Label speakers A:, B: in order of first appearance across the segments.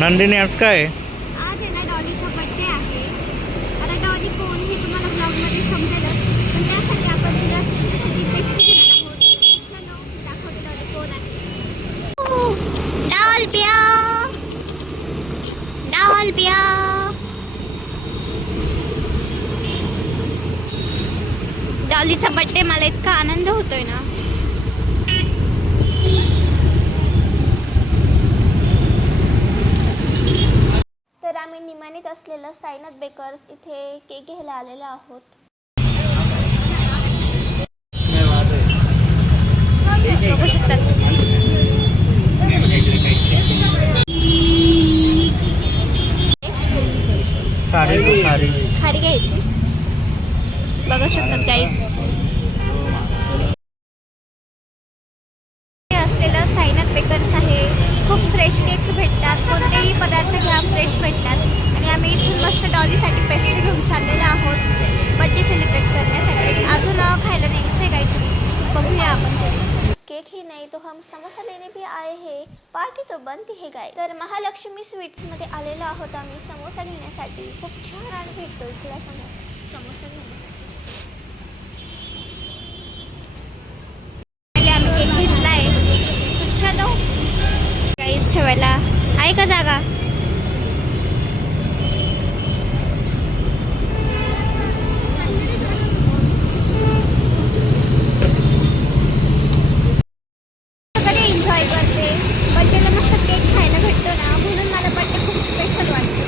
A: नंदिनी आज काय
B: आज आहे ना डॉलीचा बड्डे आहे. आता डॉली कोण हे तुम्हाला ब्लॉगमध्ये समजेलच. पण त्यासाठी आपण तिला तिच्यासाठी पेस्ट्री चलो दाखवते डॉली कोण आहे. डॉल डॉल डॉलीचा बड्डे मला इतका आनंद होतोय ना तर आम्ही निमाणीत असलेलं साईनाथ बेकर्स इथे केक घ्यायला आलेलो आहोत. बघू खारी घ्यायची. बघू शकतात गाईज असलेलं साईनाथ बेकर्स आहे. खूप फ्रेश केक्स भेटतात कोणतेही पदार्थ घ्या फ्रेश भेटतात. आणि आम्ही इथून मस्त डॉलीसाठी पेस्ट्री घेऊन चाललेलो आहोत बड्डे सेलिब्रेट करण्यासाठी. अजून खायला न्यायचं आहे काहीतरी बघूया आपण केक ही नाही तो हम समोसा लेने भी आए हे पार्टी तो बनती हे गाय तर महालक्ष्मी स्वीट्समध्ये आलेलो आहोत आम्ही समोसा घेण्यासाठी. खूप छान आणि भेटतो इथला समोसा समोसा घेण्यासाठी पहिले आम्ही केक घेतलाय चलो काहीच ठेवायला आहे का जागा? कधी एन्जॉय करते? बड्डेला मस्त केक खायला भेटतो ना म्हणून मला बड्डे खूप स्पेशल वाटतो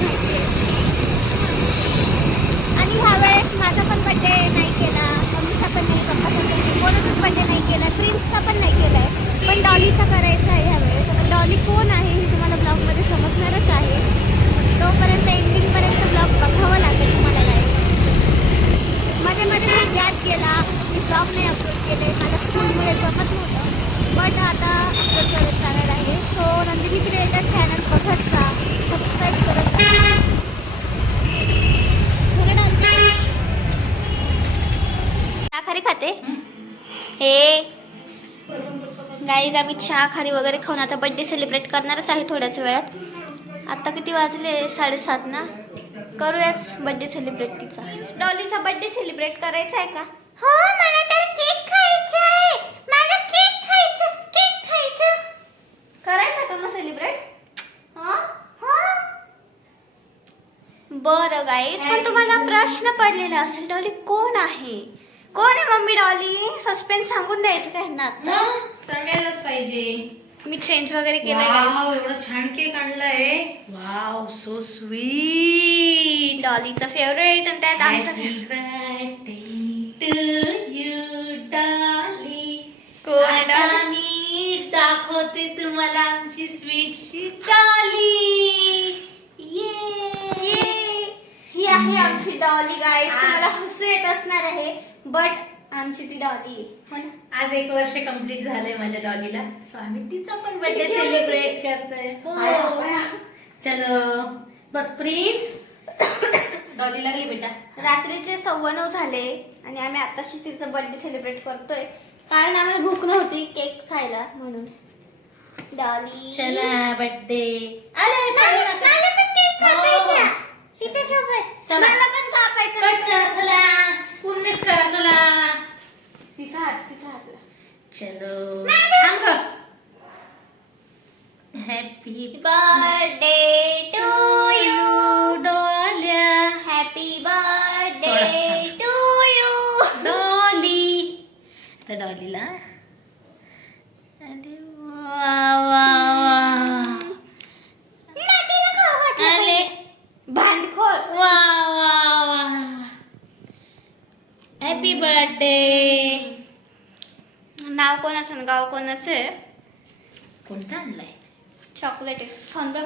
B: आणि ह्या वेळेस माझा पण बड्डे नाही केला मम्मीचा पण नाही पप्पाचा पण नाही कोणाचाच बड्डे नाही केला प्रिन्सचा पण नाही केला आहे पण डॉलीचा करायचा आहे ह्या वेळेस. आता डॉली कोण आहे? असणारच आहे. तोपर्यंत एंडिंगपर्यंत ब्लॉग बघावं लागेल तुम्हाला लाईव्हमध्ये मध्ये खूप याद केला मी ब्लॉग नाही अपलोड केले मला स्कूलमुळे जमत नव्हतं. बट आता अपलोड करत जाणार आहे. सो नंदिनी क्रिएटर चॅनल बघत जा. सबस्क्राईब करत जा. नंतर चहा खारी खाते? हे गाईज आम्ही चहा खारी वगैरे खाऊन आता बड्डे सेलिब्रेट करणारच आहे थोड्याच वेळात. आता किती वाजले? साडेसात ना? करूयाच बड्डे सेलिब्रेट तिचा डॉलीचा बड्डे सेलिब्रेट करायचा आहे का? हो मला तर केक खायचा आहे. मला केक खायचं केक खायचं. करायचं का मग सेलिब्रेट हो हो. बरं गाईज पण तुम्हाला प्रश्न पडलेला असेल डॉली कोण आहे? कोण आहे मम्मी डॉली? सस्पेन्स सांगून द्यायचं काय ना आता.
C: मग सांगायलाच पाहिजे.
B: मी चेंज वगैरे केलंय
C: वाव एवढा छान केक आणलाय. वाव सो स्वीट
B: डॉलीचा फेवरेट आणि त्यात आमचा कोण
C: मी दाखवते तुम्हाला आमची स्वीटची डाली
B: ये ही आहे आमची डॉली गाईज तुम्हाला हसू येत असणार आहे बट आमची ती डॉली हो ना?
C: आज एक वर्ष कंप्लीट झालंय माझ्या डॉलीला सो आम्ही तिचा पण बर्थडे
B: किती
C: सेलिब्रेट करतोय. हो. चलो. बस प्रिन्स. डॉलीला घे बेटा.
B: रात्रीचे सव्वा नऊ झाले आणि आम्ही आताशी तिचा बर्थडे सेलिब्रेट करतोय. कारण आम्हाला भूक नव्हती केक खायला म्हणून. डॉली
C: चला बर्थडे. अरे
B: मला मला पण केक कापायचा
C: हो.
B: तिच्यासोबत.
C: चला.
B: मला पण कापायचा
C: कट करा चला. करा चला
B: तिचा हात तिचा हातला
C: चलो। थांब ग. Happy
B: birthday to you
C: डॉल्या।
B: Happy birthday. To you
C: Dolly. आता डॉलीला
B: नाव कोणाचं आणि गाव कोणाचं? आहे
C: कोणता आणलाय?
B: चॉकलेट आहे. खाऊन बघ.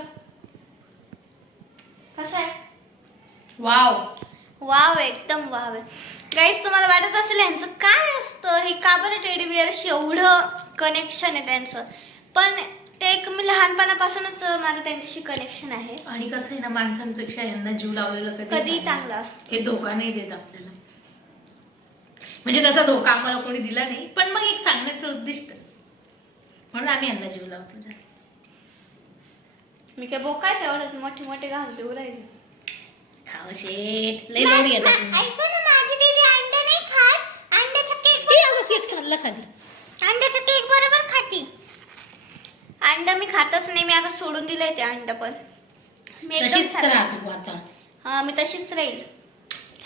B: कसं आहे?
C: वाव
B: वाव आहे, एकदम वाव आहे. गाईज तुम्हाला वाटत असेल यांचं काय असतं? हे का बरं टेडी बिअरशी एवढं कनेक्शन आहे त्यांचं? पण ते एक मी लहानपणापासूनच माझं त्यांच्याशी कनेक्शन आहे.
C: आणि कसं आहे ना माणसांपेक्षा यांना जीव लावलेला कधी
B: कधी चांगलं असतं.
C: हे धोका नाही देत आपल्याला. म्हणजे तसा धोका आम्हाला कोणी दिला नाही पण मग एक सांगण्याचं उद्दिष्ट. म्हणून आम्ही यांना जीव लावतो जास्त.
B: मी काय बोकाय तेवढंच मोठे मोठे घालते राहिले
C: खाव शेट. लय लोड येतात.
B: माझी दीदी अंडा नाही खात. अंड्याचा केक
C: अगं केक चालला खाली.
B: अंड्याचा केक बरोबर खाती. अंडा मी खातच नाही मी आता सोडून दिलंय ते अंडा पण. मी
C: तशीच आता.
B: हा मी तशीच राहील.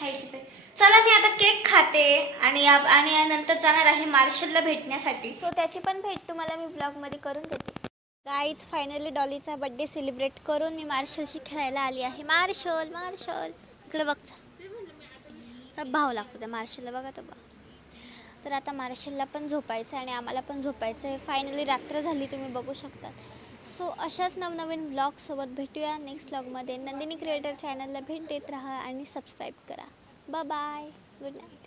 B: खायची आता केक खाते आणि आप- आणि नंतर जाणार आहे मार्शलला भेटण्यासाठी. सो त्याची पण भेट तुम्हाला मी ब्लॉगमध्ये करून देते. गाईज फायनली डॉलीचा बड्डे सेलिब्रेट करून मी मार्शलशी खेळायला आली आहे. Marshal Marshal. इकडे बघचा भाव लागतो त्या मार्शलला. बघा तो भाव. तर आता मार्शलला पण झोपायचं आहे आणि आम्हाला पण झोपायचं आहे. फायनली रात्र झाली तुम्ही बघू शकता सो अशाच नवनवीन ब्लॉगसोबत भेटूया नेक्स्ट ब्लॉगमध्ये नंदिनी क्रिएटर चॅनलला भेट देत राहा आणि सबस्क्राईब करा. Bye Good night.